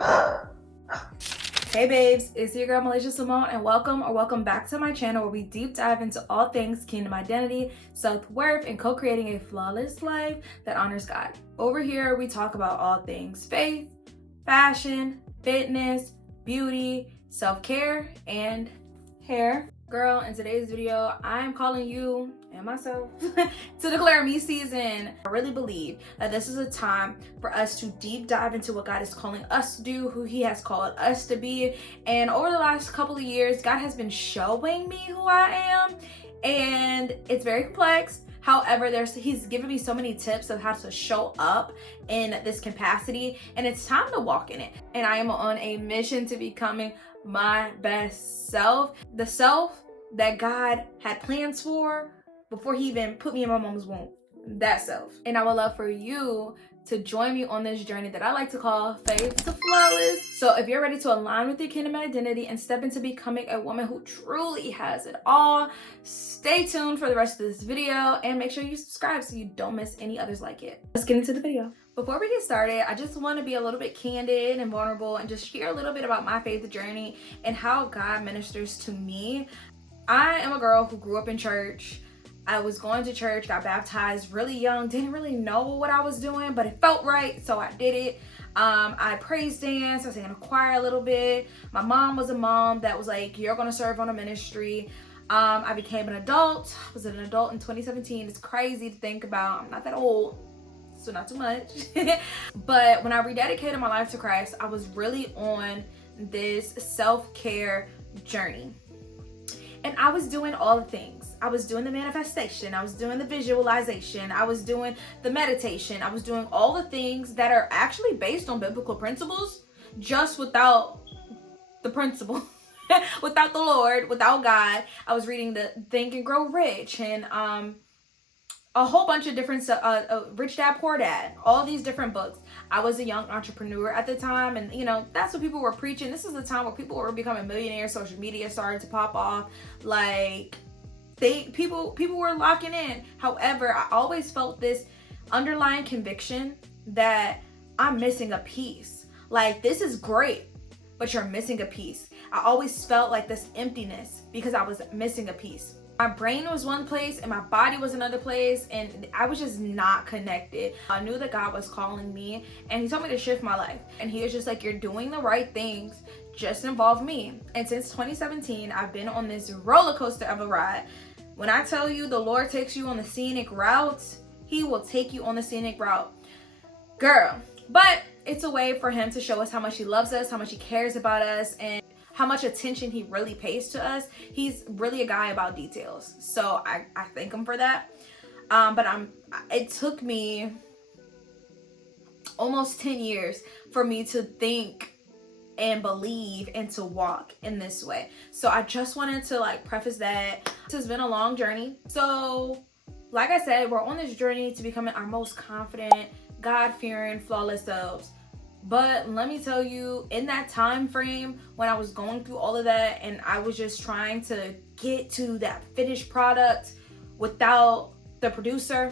Hey babes, it's your girl MalysiaMoore and welcome back to my channel where we deep dive into all things kingdom identity, self-worth, and co-creating a flawless life that honors God. Over here we talk about all things faith, fashion, fitness, beauty, self-care, and hair. Girl, in today's video, I'm calling you and myself to declare me season. I really believe that this is a time for us to deep dive into what God is calling us to do, who He has called us to be. And over the last couple of years, God has been showing me who I am, and it's very complex. However, He's given me so many tips of how to show up in this capacity, and it's time to walk in it. And I am on a mission to becoming my best self, the self that God had plans for before He even put me in my mom's womb, that self. And I would love for you to join me on this journey that I like to call Faith to Flawless. So if you're ready to align with your kingdom identity and step into becoming a woman who truly has it all, stay tuned for the rest of this video and make sure you subscribe so you don't miss any others like it. Let's get into the video. Before we get started, I just want to be a little bit candid and vulnerable and just share a little bit about my faith journey and how God ministers to me. I am a girl who grew up in church. I was going to church, got baptized really young, didn't really know what I was doing, but it felt right, so I did it. I praise dance, I sang in a choir a little bit. My mom was a mom that was like, you're gonna serve on a ministry. I became an adult. I was an adult in 2017. It's crazy to think about. I'm not that old, so not too much. But when I rededicated my life to Christ, I was really on this self-care journey. And I was doing all the things. I was doing the manifestation. I was doing the visualization. I was doing the meditation. I was doing all the things that are actually based on biblical principles, just without the principle, without the Lord, without God. I was reading the Think and Grow Rich and a whole bunch of different stuff, Rich Dad, Poor Dad, all these different books. I was a young entrepreneur at the time, and you know, that's what people were preaching. This is the time where people were becoming millionaires, social media started to pop off. Like people were locking in. However, I always felt this underlying conviction that I'm missing a piece. Like, this is great, but you're missing a piece. I always felt like this emptiness because I was missing a piece. My brain was one place and my body was another place, and I was just not connected. I knew that God was calling me, and He told me to shift my life. And He was just like, you're doing the right things, just involve me. And since 2017, I've been on this roller coaster of a ride. When I tell you the Lord takes you on the scenic route, He will take you on the scenic route. Girl, but it's a way for Him to show us how much He loves us, how much He cares about us, and how much attention He really pays to us. He's really a guy about details. So I thank Him for that. But it took me almost 10 years for me to think and believe and to walk in this way. So I just wanted to like preface that this has been a long journey. So like I said, we're on this journey to becoming our most confident, God-fearing, flawless selves. But let me tell you, in that time frame when I was going through all of that and I was just trying to get to that finished product without the producer,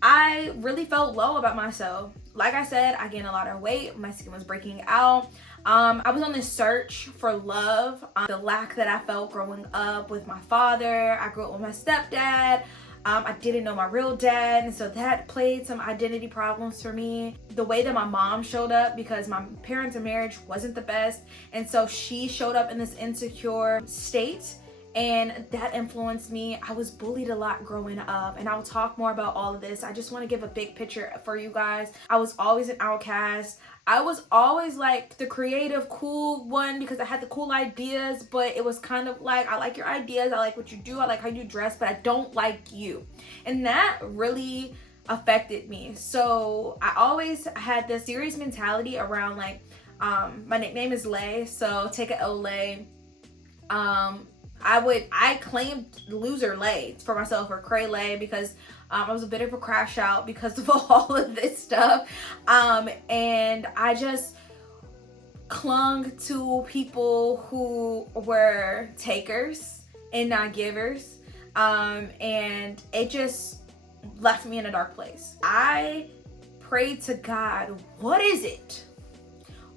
I really felt low about myself. Like I said, I gained a lot of weight. My skin was breaking out. I was on this search for love. The lack that I felt growing up with my father. I grew up with my stepdad. I didn't know my real dad, and so that played some identity problems for me. The way that my mom showed up, because my parents' marriage wasn't the best, and so she showed up in this insecure state, and that influenced me. I was bullied a lot growing up, and I'll talk more about all of this. I just want to give a big picture for you guys. I was always an outcast. I was always like the creative, cool one because I had the cool ideas, but it was kind of like, I like your ideas, I like what you do, I like how you dress, but I don't like you. And that really affected me. So I always had this serious mentality around like, my nickname is Lay, so take a L Lay. I claimed loser Lay for myself, or Cray Lay, because I was a bit of a crash out because of all of this stuff. And I just clung to people who were takers and not givers. And it just left me in a dark place. I prayed to God, what is it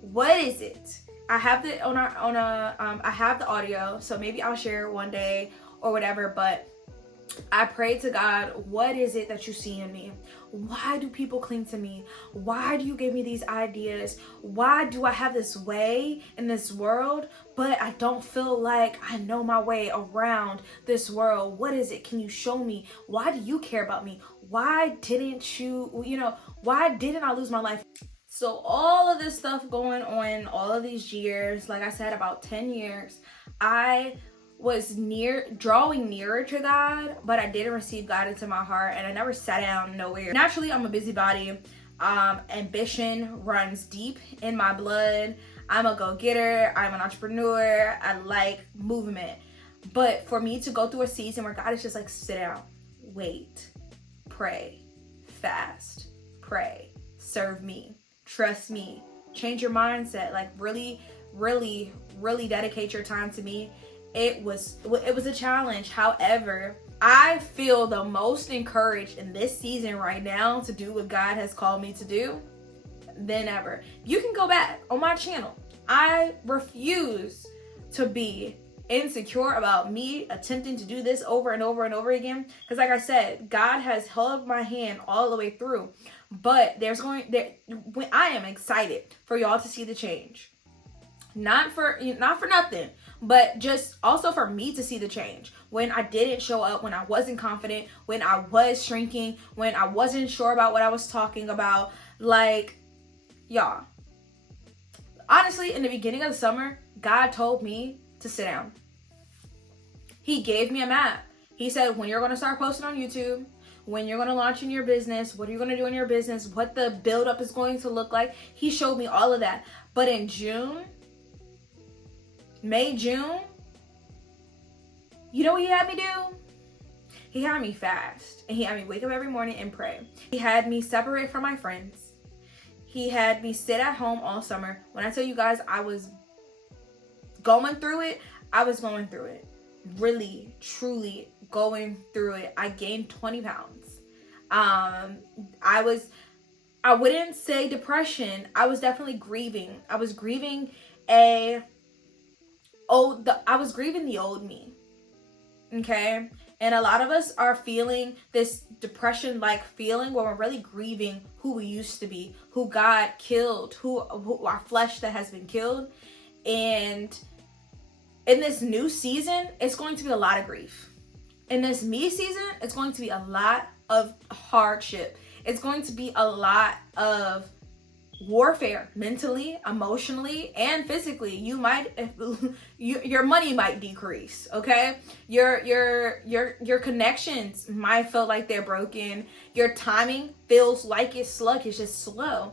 What is it? I have the I have the audio, so maybe I'll share it one day or whatever, but I prayed to God, what is it that you see in me? Why do people cling to me? Why do you give me these ideas? Why do I have this way in this world, but I don't feel like I know my way around this world? What is it? Can you show me? Why do you care about me? Why didn't you, why didn't I lose my life? So all of this stuff going on, all of these years, like I said, about 10 years, I was drawing nearer to God, but I didn't receive God into my heart, and I never sat down nowhere. Naturally, I'm a busybody. Ambition runs deep in my blood. I'm a go-getter. I'm an entrepreneur. I like movement. But for me to go through a season where God is just like, sit down, wait, pray, fast, pray, serve me, trust me, change your mindset, like really, really, really dedicate your time to me. It was a challenge. However, I feel the most encouraged in this season right now to do what God has called me to do than ever. You can go back on my channel. I refuse to be insecure about me attempting to do this over and over and over again, because like I said, God has held my hand all the way through. But when I am excited for y'all to see the change. Not for nothing, but just also for me to see the change. When I didn't show up, when I wasn't confident, when I was shrinking, when I wasn't sure about what I was talking about. Like, y'all, honestly, in the beginning of the summer, God told me to sit down. He gave me a map. He said, when you're going to start posting on YouTube, when you're going to launch in your business, what are you going to do in your business, what the buildup is going to look like. He showed me all of that. But in May, June, you know what he had me do? He had me fast, and he had me wake up every morning and pray. He had me separate from my friends. He had me sit at home all summer. When I tell you guys I was going through it, I was going through it. Really, truly going through it. I gained 20 pounds. I wouldn't say depression. I was definitely grieving. I was grieving the old me. Okay? And a lot of us are feeling this depression-like feeling where we're really grieving who we used to be, who God killed, who our flesh that has been killed. And in this new season, it's going to be a lot of grief. In this me season, it's going to be a lot of hardship. It's going to be a lot of warfare, mentally, emotionally, and physically. Your money might decrease, okay? Your connections might feel like they're broken. Your timing feels like it's sluggish, it's slow.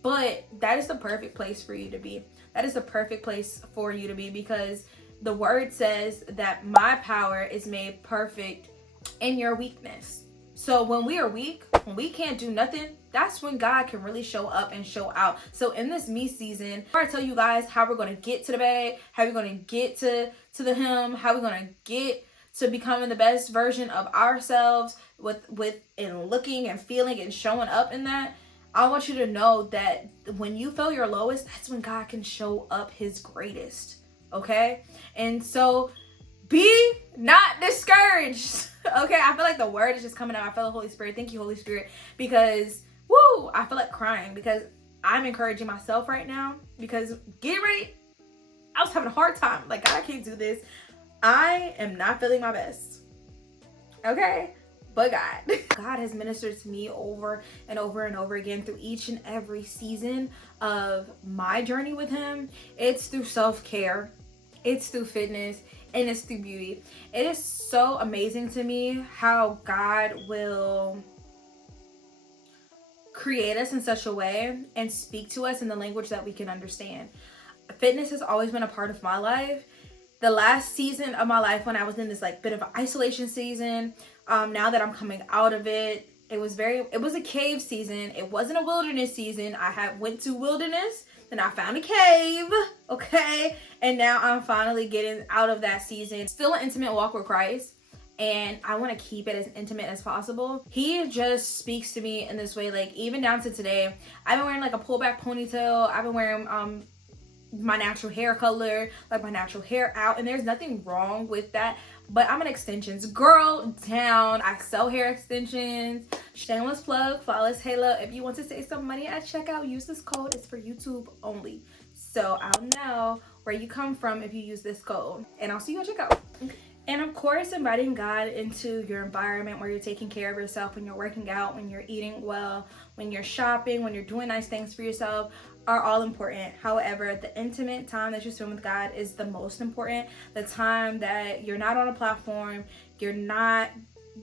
But that is the perfect place for you to be. That is the perfect place for you to be, because the word says that my power is made perfect in your weakness. So when we are weak, when we can't do nothing, that's when God can really show up and show out. So in this me season, I tell you guys how we're going to get to the bag, how we're going to get to the him, how we're going to get to becoming the best version of ourselves with and looking and feeling and showing up in that. I want you to know that when you feel your lowest, that's when God can show up his greatest. Okay? And so be not discouraged. Okay? I feel like the word is just coming out. I feel the Holy Spirit. Thank you, Holy Spirit. Because, I feel like crying because I'm encouraging myself right now. Because get ready. I was having a hard time. Like, God, I can't do this. I am not feeling my best. Okay? But God has ministered to me over and over and over again through each and every season of my journey with him. It's through self-care, it's through fitness, and it's through beauty. It is so amazing to me how God will create us in such a way and speak to us in the language that we can understand. Fitness has always been a part of my life. The last season of my life, when I was in this like bit of an isolation season, now that I'm coming out of it, it was a cave season. It wasn't a wilderness season. I went to wilderness, then I found a cave, okay? And now I'm finally getting out of that season. Still an intimate walk with Christ. and I want to keep it as intimate as possible. He just speaks to me in this way, like even down to today. I've been wearing like a pullback ponytail. I've been wearing my natural hair color, like my natural hair out, and there's nothing wrong with that, but I'm an extensions girl down. I sell hair extensions. Shameless plug, Flawless Halo. If you want to save some money at checkout, use this code. It's for YouTube only, so I'll know where you come from if you use this code, and I'll see you at checkout. And of course, inviting God into your environment where you're taking care of yourself, when you're working out, when you're eating well, when you're shopping, when you're doing nice things for yourself, are all important. However, the intimate time that you spend with God is the most important. The time that you're not on a platform, you're not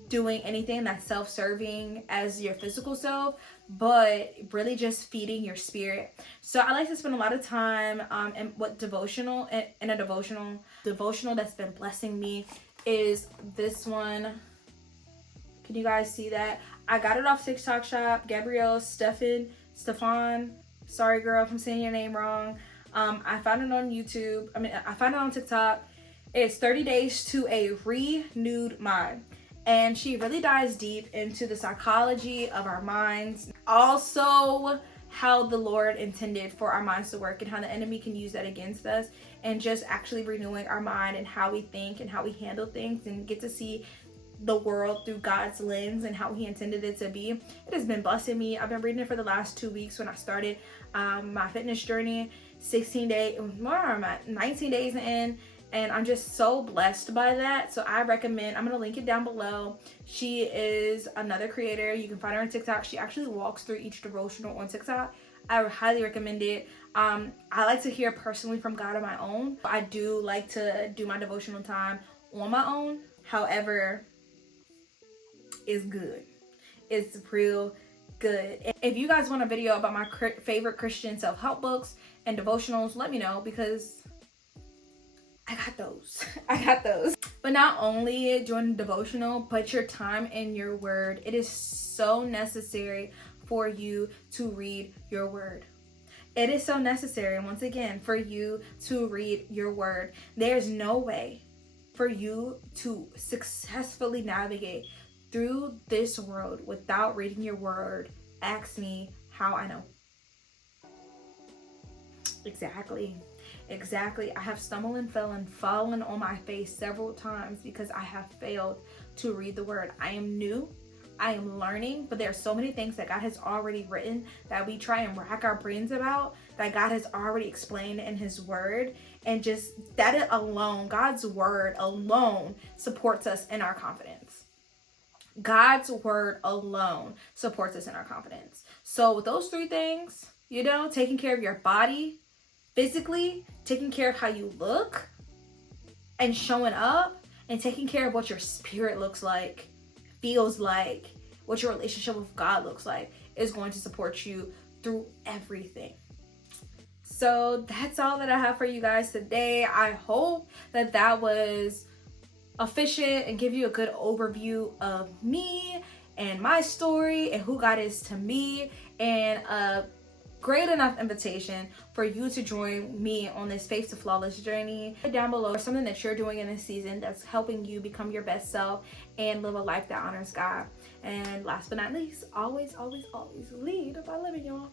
doing anything that's self-serving as your physical self, but really just feeding your spirit. So I like to spend a lot of time in what devotional, in a devotional that's been blessing me is this one. Can you guys see that? I got it off TikTok shop. Gabrielle Stefan. Sorry girl if I'm saying your name wrong. I found it on YouTube. I found it on TikTok. It's 30 days to a renewed mind. And she really dives deep into the psychology of our minds. Also, how the Lord intended for our minds to work and how the enemy can use that against us. And just actually renewing our mind and how we think and how we handle things and get to see the world through God's lens and how he intended it to be. It has been blessing me. I've been reading it for the last 2 weeks when I started my fitness journey. 19 days in, and I'm just so blessed by that. So I recommend, I'm gonna link it down below. She is another creator. You can find her on TikTok. She actually walks through each devotional on TikTok. I highly recommend it. I like to hear personally from God on my own. I do like to do my devotional time on my own. However, it's good. It's real good. If you guys want a video about my favorite Christian self-help books and devotionals, let me know, because I got those. But not only join the devotional, but your time in your word. It is so necessary for you to read your word. It is so necessary, once again, for you to read your word. There's no way for you to successfully navigate through this world without reading your word. Ask me how I know. Exactly. I have stumbled and fell and fallen on my face several times because I have failed to read the word. I am new. I am learning, but there are so many things that God has already written that we try and rack our brains about, that God has already explained in his word. And just that alone, God's word alone, supports us in our confidence. God's word alone supports us in our confidence. So with those three things, taking care of your body physically, taking care of how you look and showing up, and taking care of what your spirit looks like, feels like, what your relationship with God looks like, is going to support you through everything. So that's all that I have for you guys today. I hope that was efficient and give you a good overview of me and my story and who God is to me, and a great enough invitation for you to join me on this Faith to Flawless journey. Down below something that you're doing in this season that's helping you become your best self and live a life that honors God. And last but not least, always lead by living, y'all.